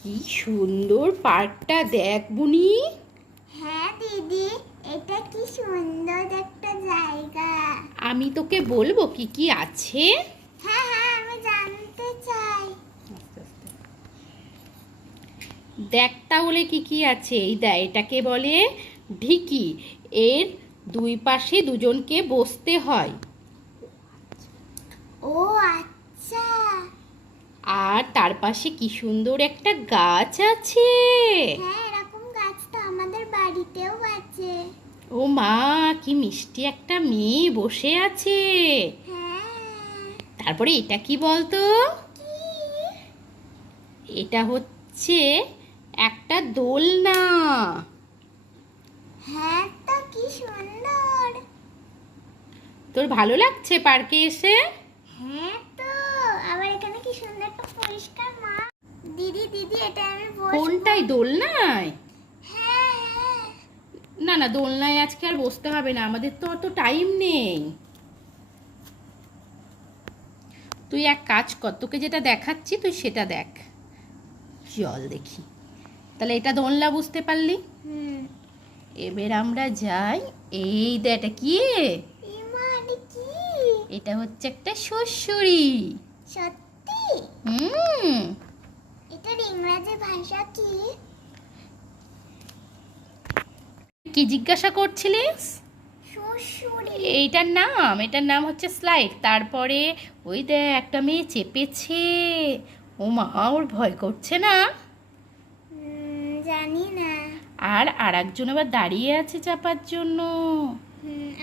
কি সুন্দর পার্কটা দেখ বুনি। হ্যাঁ দিদি, এটা কি সুন্দর একটা জায়গা। আমি তোকে বলবো কি কি আছে। হ্যাঁ হ্যাঁ, আমি জানতে চাই। দেখ তাহলে কি কি আছে। এই দেখ, এটাকে বলে ঢিকি। এর দুই পাশে দুজনকে বসতে হয়। ও আচ্ছা। আর তার পাশে কি সুন্দর একটা গাছ আছে। হ্যাঁ, এরকম গাছ তো আমাদের বাড়িতেও আছে। ও মা, কি মিষ্টি একটা মেয়ে বসে আছে। হ্যাঁ। তারপরে এটা কি বলতো? কি? এটা হচ্ছে একটা দোলনা। হ্যাঁ তো, কি সুন্দর। তোর ভালো লাগছে পার্কে এসে? হ্যাঁ তো, আবার এখানে কি সুন্দর একটা পরিষ্কার মাঠ। দিদি দিদি, এটা আমি বসবো? কোনটাই, দোলনায়? হ্যাঁ হ্যাঁ। না না, দোলনায় আজকে আর বসতে হবে না, আমাদের তো অত টাইম নেই। তুই এক কাজ কর, তোকে যেটা দেখাচ্ছি তুই সেটা দেখ। চল দেখি। তাহলে এটা দোলনা বুঝতে পারলি? হুম। এবার আমরা যাই। এই দেখ, এটা কি? ইমা, এটা কি? এটা হচ্ছে একটা শ্বশুরি। সত্যি? হুম। এটার ইংরেজি ভাষা কি? কি জিজ্ঞাসা করছিলিস? শ্বশুরি। এটার নাম হচ্ছে স্লাইড। তারপরে ওই দেখ, একটা মেয়ে চেপেছে। ও মা, ওর ভয় করছে না? জানি না। আর আরেকজন আবার দাঁড়িয়ে আছে চাপার জন্য।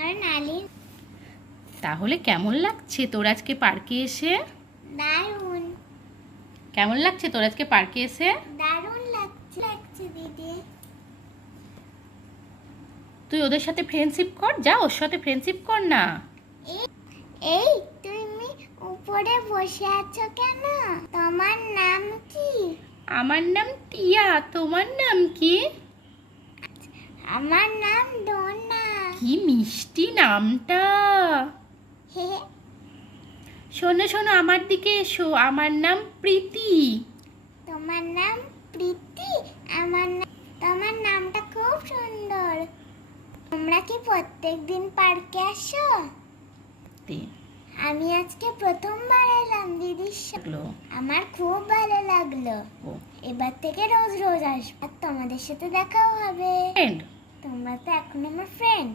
আর নালি? তাহলে কেমন লাগছে তোর আজকে পার্কে এসে? দারুণ। কেমন লাগছে তোর আজকে পার্কে এসে? দারুণ লাগছে দিদি। তুই ওদের সাথে ফ্রেন্ডশিপ কর, যা ওর সাথে ফ্রেন্ডশিপ কর না। এই, তুমি উপরে বসে আছো কেন? তোমার নাম কি? আমার নাম টিয়া, তোমার নাম কি? আমার নাম ডোনা। কি মিষ্টি নামটা। হে। শোনো শোনো, আমার দিকে এসো, আমার নাম প্রীতি। তোমার নাম প্রীতি? তোমার নামটা খুব সুন্দর। তোমরা কি প্রত্যেকদিন পার্কে আসো? আমি আজকে প্রথমবার এলাম দিদির সাথে। আমার খুব ভালো লাগলো। এবার থেকে রোজ রোজ আসবো, আর তোমাদের সাথে দেখাও হবে। তোমরা তো এখন আমার ফ্রেন্ড।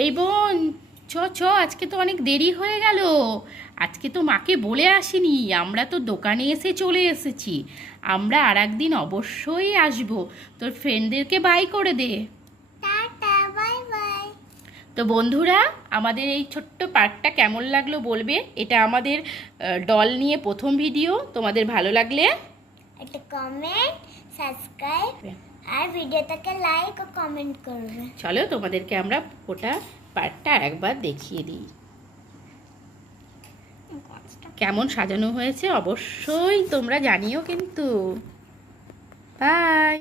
এই বোন, চ চ, আজকে তো অনেক দেরি হয়ে গেল। আজকে তো মাকে বলে আসিনি, আমরা তো দোকানে এসে চলে এসেছি। আমরা আর একদিন অবশ্যই আসবো। তোর ফ্রেন্ডদেরকে বাই করে দে। Tata, bye bye. তো বন্ধুরা, আমাদের এই ছোট্ট পার্কটা কেমন লাগলো বলবে। এটা আমাদের ডল নিয়ে প্রথম ভিডিও। তোমাদের ভালো লাগলে একটা কমেন্ট, সাবস্ক্রাইব আর ভিডিওটাকে লাইক ও কমেন্ট করবে। চলো তোমাদেরকে আমরা ওটা পার্কটা আরেকবার দেখিয়ে দিই। কেমন সাজানো হয়েছে অবশ্যই তোমরা জানিও কিন্তু। বাই।